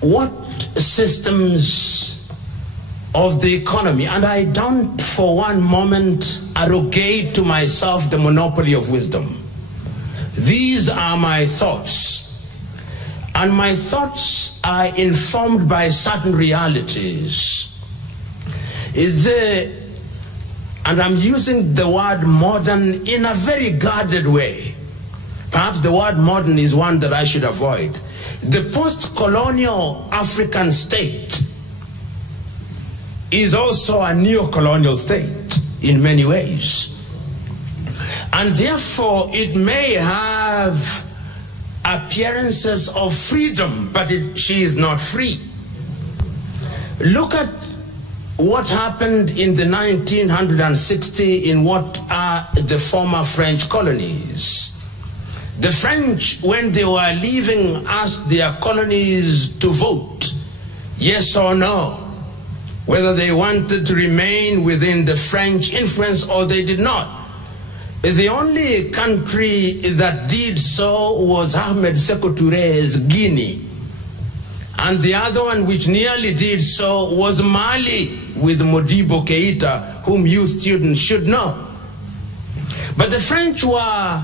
what systems of the economy, and I don't for one moment arrogate to myself the monopoly of wisdom. These are my thoughts, and my thoughts are informed by certain realities. And I'm using the word modern in a very guarded way. Perhaps the word modern is one that I should avoid. The post-colonial African state is also a neo-colonial state in many ways. And therefore it may have appearances of freedom, but she is not free. Look at what happened in the 1960 in what are the former French colonies. The French, when they were leaving, asked their colonies to vote, yes or no, whether they wanted to remain within the French influence or they did not. The only country that did so was Ahmed Sékou Touré's Guinea. And the other one which nearly did so was Mali with Modibo Keïta, whom you students should know. But the French were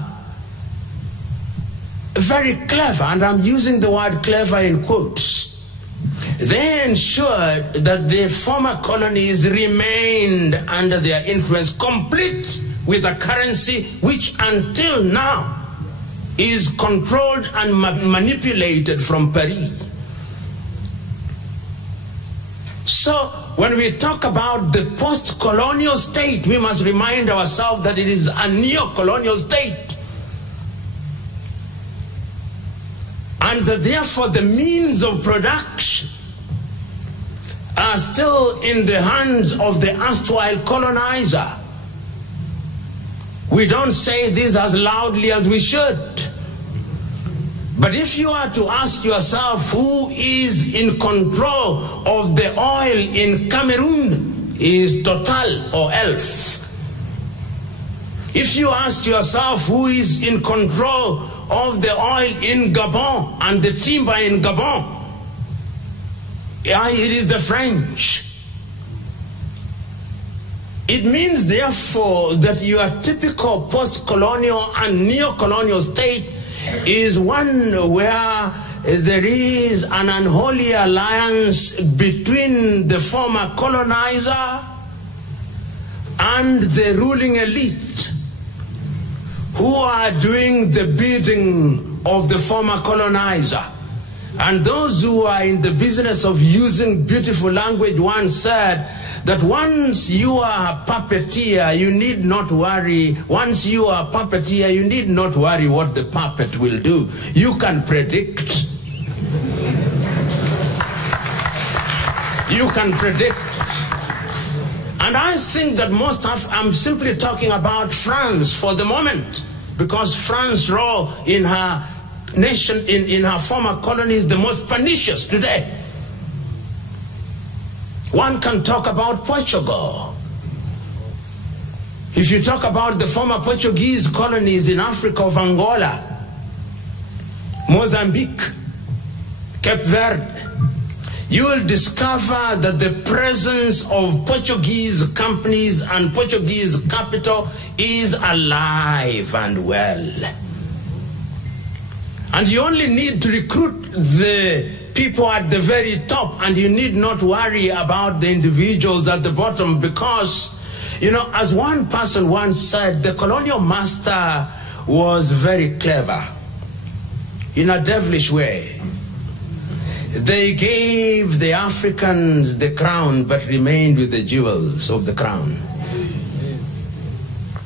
very clever, and I'm using the word clever in quotes. They ensured that the former colonies remained under their influence, complete with a currency which until now is controlled and manipulated from Paris. So when we talk about the post-colonial state, we must remind ourselves that it is a neo-colonial state. And that therefore the means of production are still in the hands of the erstwhile colonizer. We don't say this as loudly as we should. But if you are to ask yourself who is in control of the oil in Cameroon, is Total or Elf? If you ask yourself who is in control of the oil in Gabon and the timber in Gabon, it is the French. It means therefore that your typical post-colonial and neo-colonial state is one where there is an unholy alliance between the former colonizer and the ruling elite, who are doing the bidding of the former colonizer. And those who are in the business of using beautiful language once said that once you are a puppeteer, you need not worry. Once you are a puppeteer, you need not worry what the puppet will do. You can predict. You can predict. And I think that I'm simply talking about France for the moment, because France's role in her nation, in her former colony, is the most pernicious today. One can talk about Portugal. If you talk about the former Portuguese colonies in Africa of Angola, Mozambique, Cape Verde, you will discover that the presence of Portuguese companies and Portuguese capital is alive and well. And you only need to recruit the people at the very top, and you need not worry about the individuals at the bottom, because, you know, as one person once said, the colonial master was very clever in a devilish way. They gave the Africans the crown but remained with the jewels of the crown.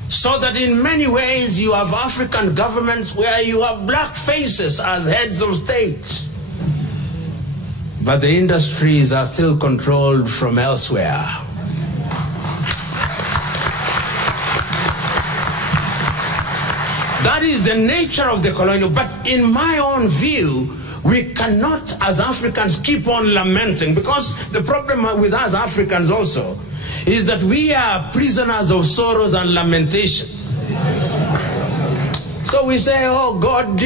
So that in many ways you have African governments where you have black faces as heads of state, but the industries are still controlled from elsewhere. That is the nature of the colonial. But in my own view, we cannot, as Africans, keep on lamenting, because the problem with us Africans also is that we are prisoners of sorrows and lamentation. So we say, oh, God,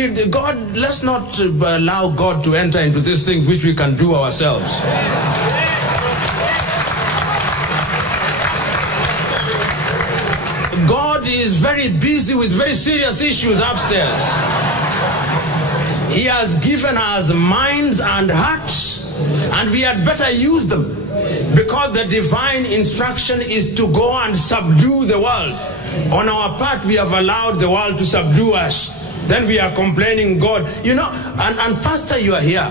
let's not allow God to enter into these things which we can do ourselves. God is very busy with very serious issues upstairs. He has given us minds and hearts, and we had better use them, because the divine instruction is to go and subdue the world. On our part, we have allowed the world to subdue us. Then we are complaining, God, you know, and Pastor, you are here.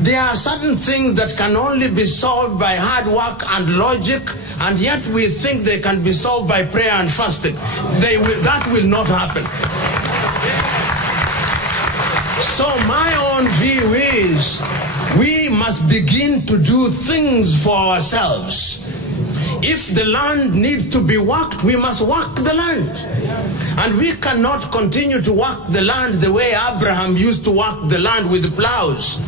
There are certain things that can only be solved by hard work and logic, and yet we think they can be solved by prayer and fasting. That will not happen. So my own view is, we must begin to do things for ourselves. If the land needs to be worked, we must work the land. And we cannot continue to work the land the way Abraham used to work the land with the plows.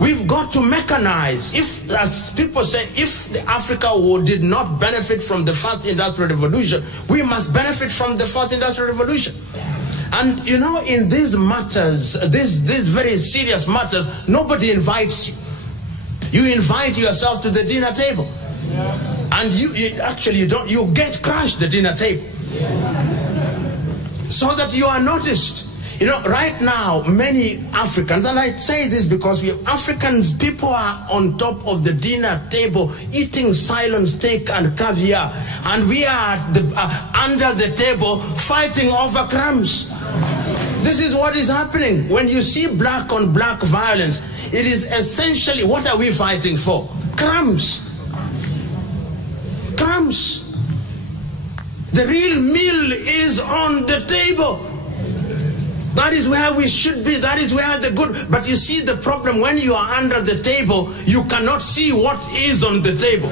We've got to mechanize. If, as people say, if Africa did not benefit from the first industrial revolution, we must benefit from the fourth industrial revolution. And you know, in these matters, these very serious matters, nobody invites you. You invite yourself to the dinner table. And you get crushed the dinner table. So that you are noticed. You know, right now, many Africans, and I say this because people are on top of the dinner table eating silent steak and caviar, and we are under the table fighting over crumbs. This is what is happening. When you see black on black violence, it is essentially, what are we fighting for? Crumbs. Crumbs. The real meal is on the table. That is where we should be. That is where the good. But you see the problem, when you are under the table, you cannot see what is on the table.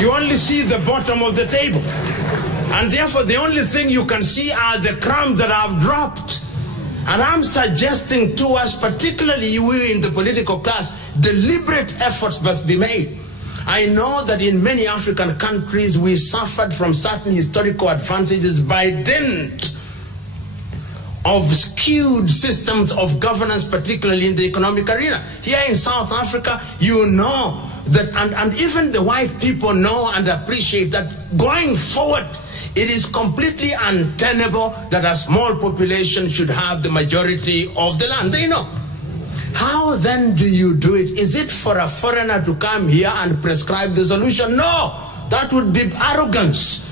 You only see the bottom of the table. And therefore, the only thing you can see are the crumbs that have dropped. And I'm suggesting to us, particularly we in the political class, deliberate efforts must be made. I know that in many African countries, we suffered from certain historical advantages by dint of skewed systems of governance, particularly in the economic arena. Here in South Africa, you know that, and even the white people know and appreciate that going forward, it is completely untenable that a small population should have the majority of the land. They know. How then do you do it? Is it for a foreigner to come here and prescribe the solution? No, that would be arrogance.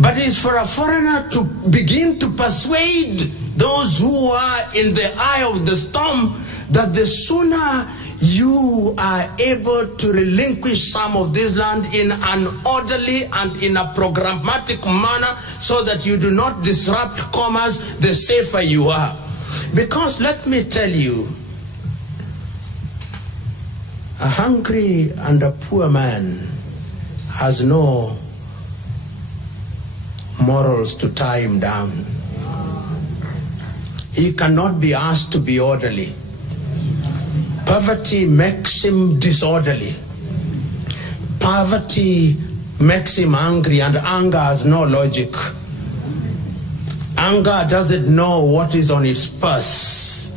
But it's for a foreigner to begin to persuade those who are in the eye of the storm that the sooner you are able to relinquish some of this land in an orderly and in a programmatic manner so that you do not disrupt commerce, the safer you are. Because let me tell you, a hungry and a poor man has no morals to tie him down. He cannot be asked to be orderly. Poverty makes him disorderly. Poverty makes him angry, and anger has no logic. Anger doesn't know what is on its path.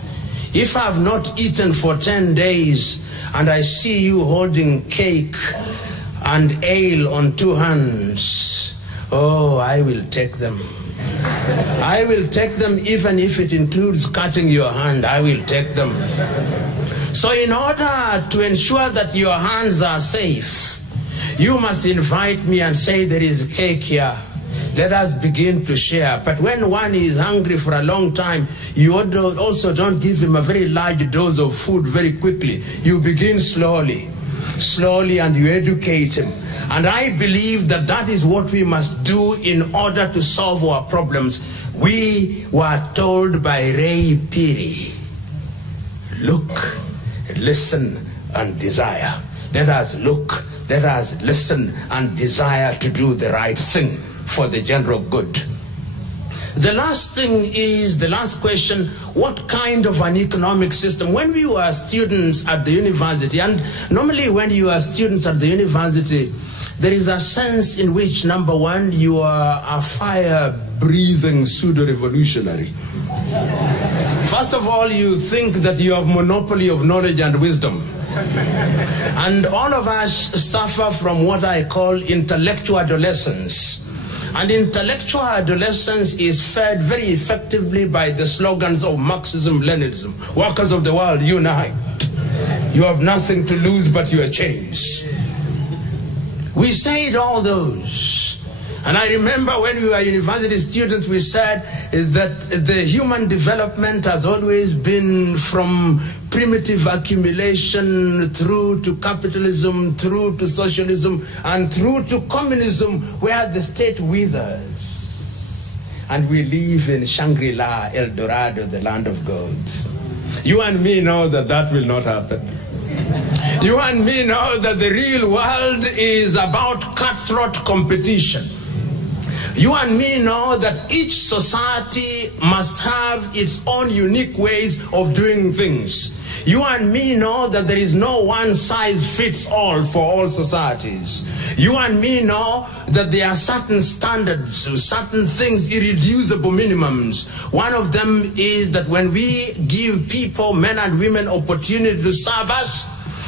If I have not eaten for 10 days and I see you holding cake and ale on 2 hands, oh, I will take them. I will take them even if it includes cutting your hand. I will take them. So in order to ensure that your hands are safe, you must invite me and say, there is cake here. Let us begin to share. But when one is hungry for a long time, you also don't give him a very large dose of food very quickly. You begin slowly, and you educate him. And I believe that that is what we must do in order to solve our problems. We were told by Ray Piri, look, listen, and desire. Let us look, let us listen, and desire to do the right thing for the general good. The last thing is, the last question, what kind of an economic system? When we were students at the university, and normally when you are students at the university, there is a sense in which, number one, you are a fire-breathing pseudo-revolutionary. First of all, you think that you have monopoly of knowledge and wisdom. And all of us suffer from what I call intellectual adolescence. And intellectual adolescence is fed very effectively by the slogans of Marxism, Leninism. Workers of the world, unite. You have nothing to lose but your chains. We said all those. And I remember when we were university students, we said that the human development has always been from primitive accumulation through to capitalism, through to socialism, and through to communism, where the state withers. And we live in Shangri-La, El Dorado, the land of gold. You and me know that that will not happen. You and me know that the real world is about cutthroat competition. You and me know that each society must have its own unique ways of doing things. You and me know that there is no one size fits all for all societies. You and me know that there are certain standards, certain things, irreducible minimums. One of them is that when we give people, men and women, opportunity to serve us,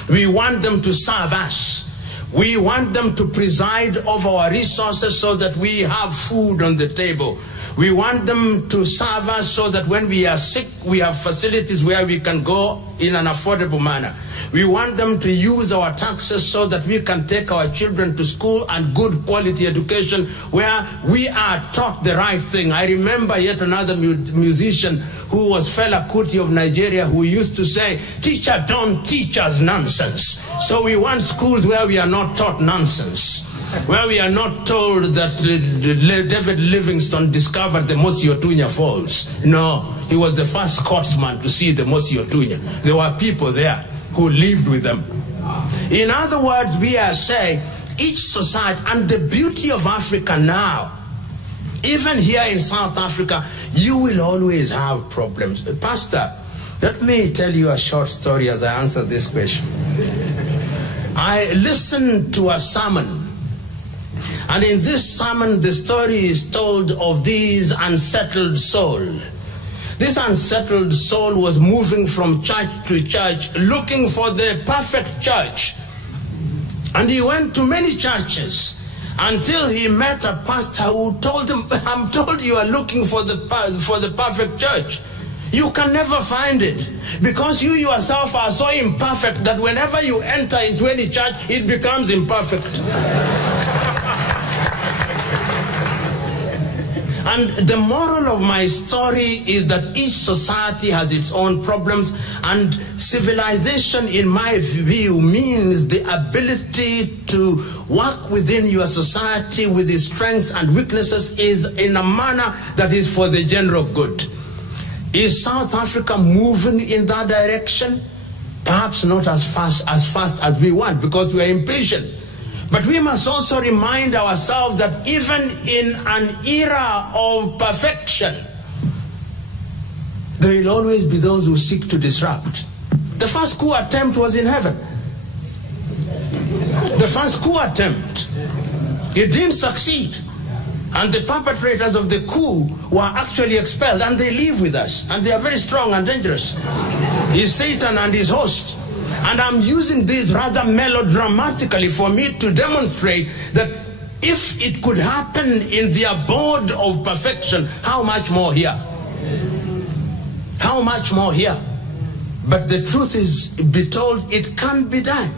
we want them to serve us. We want them to preside over our resources so that we have food on the table. We want them to serve us so that when we are sick, we have facilities where we can go in an affordable manner. We want them to use our taxes so that we can take our children to school and good quality education where we are taught the right thing. I remember yet another musician who was Fela Kuti of Nigeria, who used to say, "Teacher, don't teach us nonsense." So we want schools where we are not taught nonsense, where we are not told that David Livingstone discovered the Mosi Otunya Falls. No, he was the first Scotsman to see the Mosi Otunya. There were people there who lived with them. In other words, we are saying each society, and the beauty of Africa now, even here in South Africa, you will always have problems. Pastor, let me tell you a short story as I answer this question. I listened to a sermon, and in this sermon the story is told of this unsettled soul. This unsettled soul was moving from church to church looking for the perfect church. And he went to many churches until he met a pastor who told him, "I'm told you are looking for the perfect church. You can never find it because you yourself are so imperfect that whenever you enter into any church, it becomes imperfect." And the moral of my story is that each society has its own problems, and civilization, in my view, means the ability to work within your society with its strengths and weaknesses is in a manner that is for the general good. Is South Africa moving in that direction? Perhaps not as fast as we want, because we are impatient. But we must also remind ourselves that even in an era of perfection, there will always be those who seek to disrupt. The first coup attempt was in heaven. The first coup attempt, it didn't succeed. And the perpetrators of the coup were actually expelled, and they live with us, and they are very strong and dangerous. It's Satan and his host. And I'm using this rather melodramatically for me to demonstrate that if it could happen in the abode of perfection, how much more here? How much more here? But the truth is, be told, it can be done.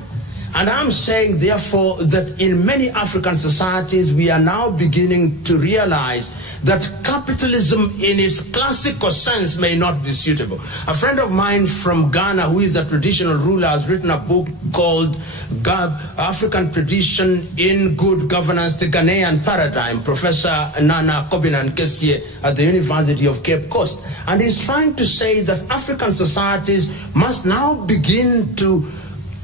And I'm saying, therefore, that in many African societies, we are now beginning to realize that capitalism in its classical sense may not be suitable. A friend of mine from Ghana, who is a traditional ruler, has written a book called African Tradition in Good Governance, the Ghanaian Paradigm, Professor Nana Kobinan Kessie at the University of Cape Coast. And he's trying to say that African societies must now begin to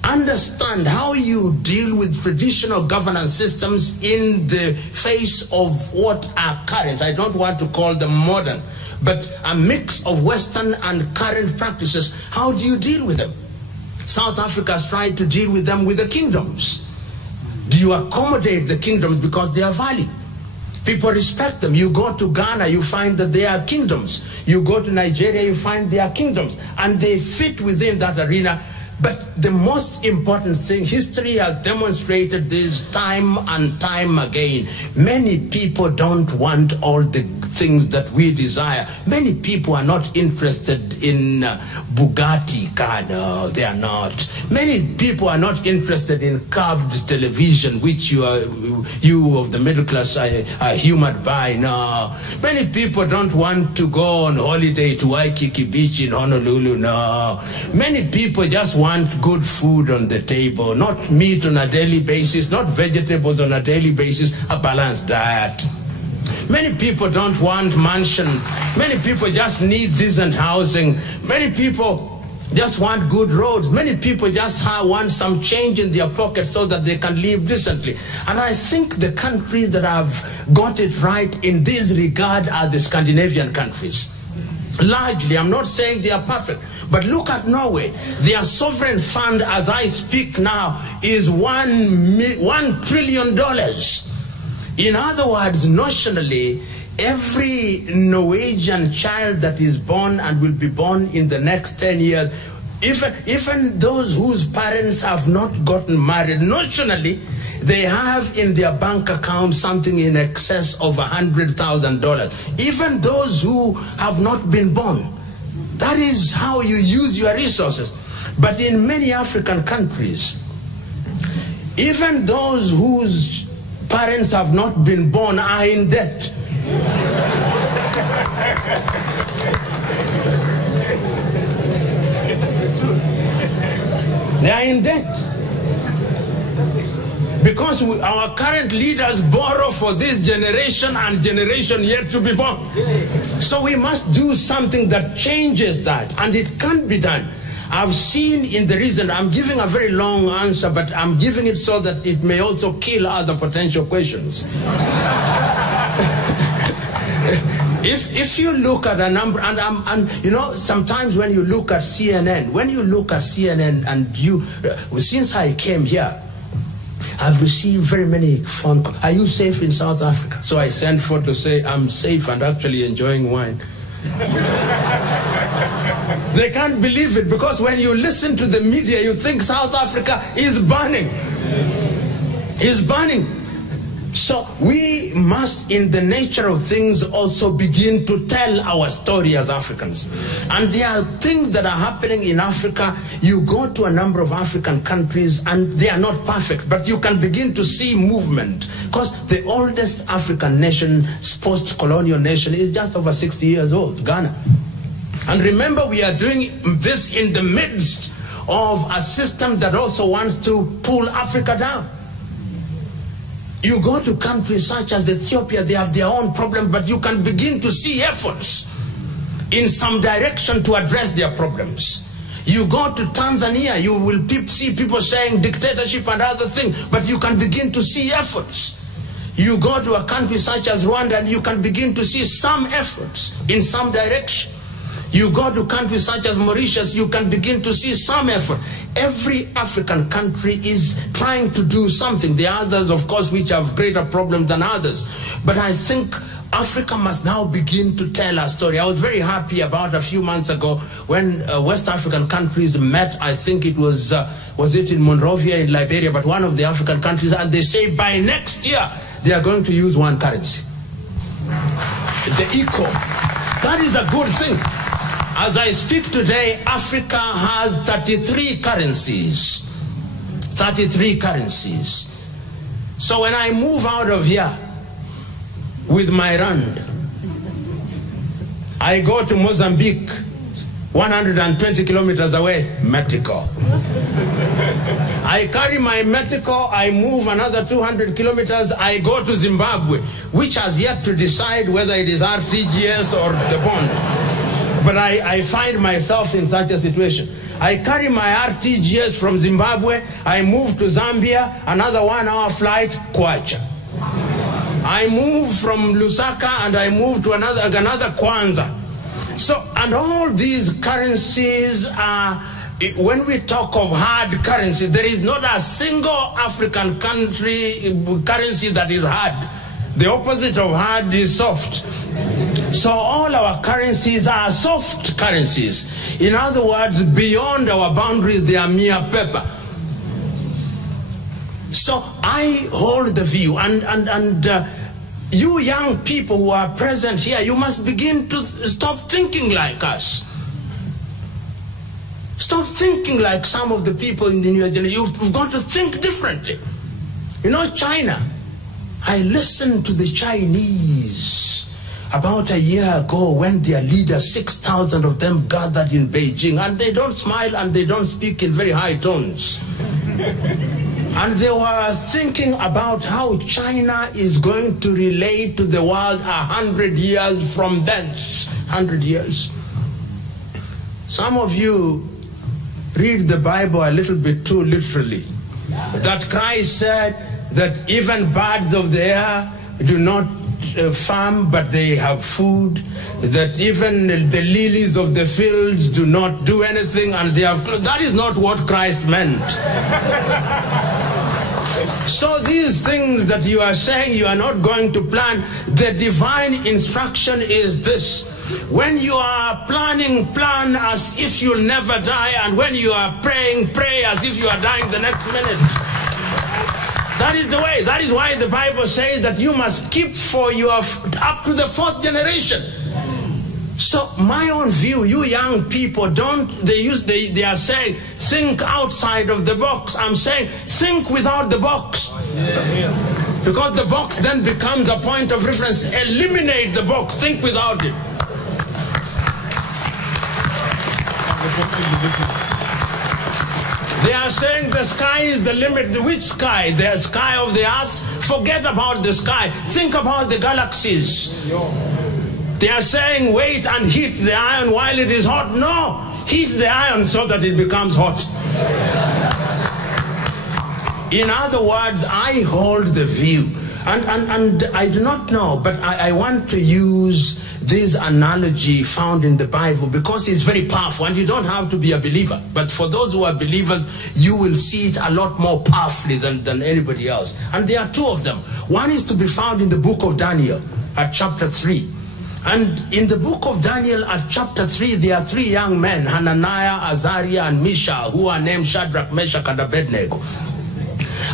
understand how you deal with traditional governance systems in the face of what are current. I don't want to call them modern, but a mix of Western and current practices. How do you deal with them? South Africa has tried to deal with them with the kingdoms. Do you accommodate the kingdoms because they are valid? People respect them. You go to Ghana, you find that they are kingdoms. You go to Nigeria, you find they are kingdoms. And they fit within that arena. But the most important thing, history has demonstrated this time and time again. Many people don't want all the things that we desire. Many people are not interested in Bugatti car. No, they are not. Many people are not interested in curved television, which you of the middle class are humored by. No. Many people don't want to go on holiday to Waikiki Beach in Honolulu. No. Many people just want good food on the table, not meat on a daily basis, not vegetables on a daily basis, a balanced diet. Many people don't want mansion. Many people just need decent housing. Many people just want good roads. Many people just want some change in their pocket so that they can live decently. And I think the countries that have got it right in this regard are the Scandinavian countries. Largely, I'm not saying they are perfect, but look at Norway. Their sovereign fund, as I speak now, is $1 trillion. In other words, notionally, every Norwegian child that is born and will be born in the next 10 years, even those whose parents have not gotten married, notionally, they have in their bank account something in excess of $100,000. Even those who have not been born. That is how you use your resources. But in many African countries, even those whose parents have not been born are in debt. They are in debt. Because our current leaders borrow for this generation and generation yet to be born. So we must do something that changes that, and it can be done. I've seen in the recent, I'm giving a very long answer, but I'm giving it so that it may also kill other potential questions. If you look at a number, and you know, sometimes when you look at CNN, and since I came here, I've received very many phone calls. Are you safe in South Africa? So I sent for to say I'm safe and actually enjoying wine. They can't believe it, because when you listen to the media, you think South Africa is burning. Is burning. So we must, in the nature of things, also begin to tell our story as Africans. And there are things that are happening in Africa. You go to a number of African countries and they are not perfect, but you can begin to see movement. Because the oldest African nation, post-colonial nation, is just over 60 years old, Ghana. And remember, we are doing this in the midst of a system that also wants to pull Africa down. You go to countries such as Ethiopia, they have their own problems, but you can begin to see efforts in some direction to address their problems. You go to Tanzania, you will see people saying dictatorship and other things, but you can begin to see efforts. You go to a country such as Rwanda, and you can begin to see some efforts in some direction. You go to countries such as Mauritius, you can begin to see some effort. Every African country is trying to do something. There are others, of course, which have greater problems than others. But I think Africa must now begin to tell our story. I was very happy about a few months ago when West African countries met. I think it was it in Monrovia in Liberia, but one of the African countries, and they say by next year they are going to use one currency. The ECO. That is a good thing. As I speak today, Africa has 33 currencies. 33 currencies. So when I move out of here with my rand, I go to Mozambique, 120 kilometers away, Mexico. I carry my Mexico, I move another 200 kilometers, I go to Zimbabwe, which has yet to decide whether it is RTGS or the bond. But I find myself in such a situation. I carry my RTGS from Zimbabwe, I move to Zambia, another 1 hour flight, Kwacha. I move from Lusaka and I move to another Kwanza. So, and all these currencies are when we talk of hard currency, there is not a single African currency that is hard. The opposite of hard is soft. So all our currencies are soft currencies. In other words, beyond our boundaries, they are mere paper. So I hold the view, and you young people who are present here, you must begin to stop thinking like us. Stop thinking like some of the people in the new generation. You've got to think differently. You know, China, I listened to the Chinese about a year ago when their leaders, 6,000 of them gathered in Beijing, and they don't smile and they don't speak in very high tones. And they were thinking about how China is going to relate to the world 100 years from thence. 100 years. Some of you read the Bible a little bit too literally. That Christ said that even birds of the air do not farm, but they have food. That even the lilies of the fields do not do anything, and they have. That is not what Christ meant. So these things that you are saying you are not going to plan, the divine instruction is this. When you are planning, plan as if you'll never die, and when you are praying, pray as if you are dying the next minute. That is the way. That is why the Bible says that you must keep for your up to the 4th generation. So my own view, you young people, they are saying think outside of the box. I'm saying think without the box. Yes. Because the box then becomes a point of reference. Eliminate the box, think without it. They are saying the sky is the limit. Which sky? The sky of the earth? Forget about the sky. Think about the galaxies. They are saying wait and heat the iron while it is hot. No, heat the iron so that it becomes hot. In other words, I hold the view. And I do not know, but I want to use this analogy found in the Bible because it's very powerful, and you don't have to be a believer. But for those who are believers, you will see it a lot more powerfully than anybody else. And there are two of them. One is to be found in the book of Daniel at chapter 3. And in the book of Daniel at chapter 3, there are 3 young men, Hananiah, Azariah, and Mishael, who are named Shadrach, Meshach, and Abednego.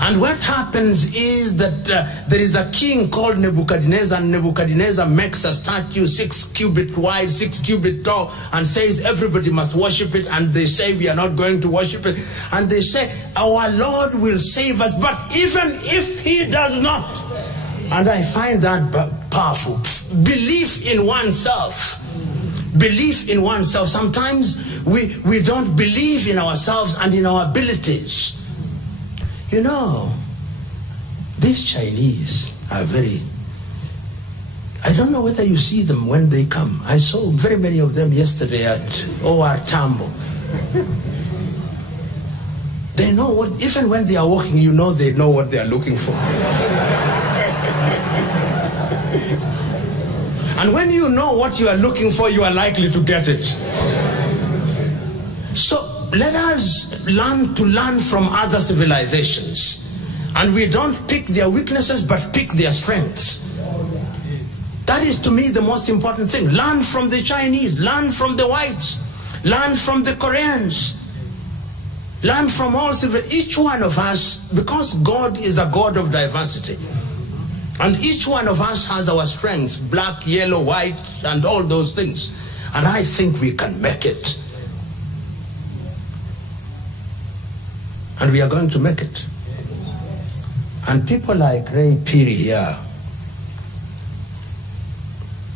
And what happens is that there is a king called Nebuchadnezzar, and Nebuchadnezzar makes a statue 6 cubits wide, 6 cubits tall, and says everybody must worship it. And they say we are not going to worship it. And they say our Lord will save us, but even if he does not. And I find that powerful. Belief in oneself. Belief in oneself. Sometimes we don't believe in ourselves and in our abilities. You know, these Chinese are very... I don't know whether you see them when they come. I saw very many of them yesterday at O.R. Tambo. They know what... Even when they are walking, you know they know what they are looking for. And when you know what you are looking for, you are likely to get it. So let us learn from other civilizations. And we don't pick their weaknesses, but pick their strengths. That is, to me, the most important thing. Learn from the Chinese, learn from the whites, learn from the Koreans, learn from all civilizations. Each one of us, because God is a God of diversity. And each one of us has our strengths, black, yellow, white, and all those things. And I think we can make it. And we are going to make it. And people like Ray Peary here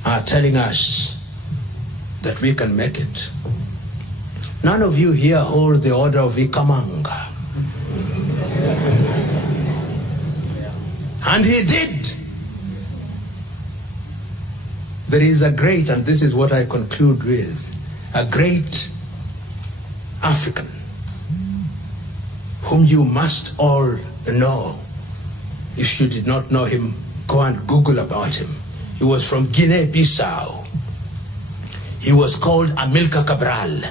are telling us that we can make it. None of you here hold the order of Ikamanga. And he did. There is a great, and this is what I conclude with, a great African whom you must all know. If you did not know him, go and Google about him. He was from Guinea-Bissau. He was called Amilcar Cabral.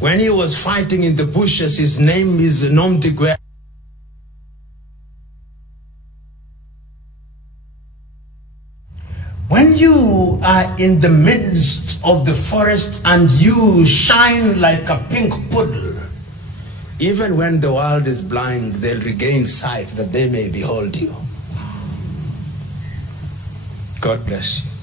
When he was fighting in the bushes, his name is Nom de Guerre. When you are in the midst of the forest and you shine like a pink poodle, even when the world is blind, they'll regain sight that they may behold you. God bless you.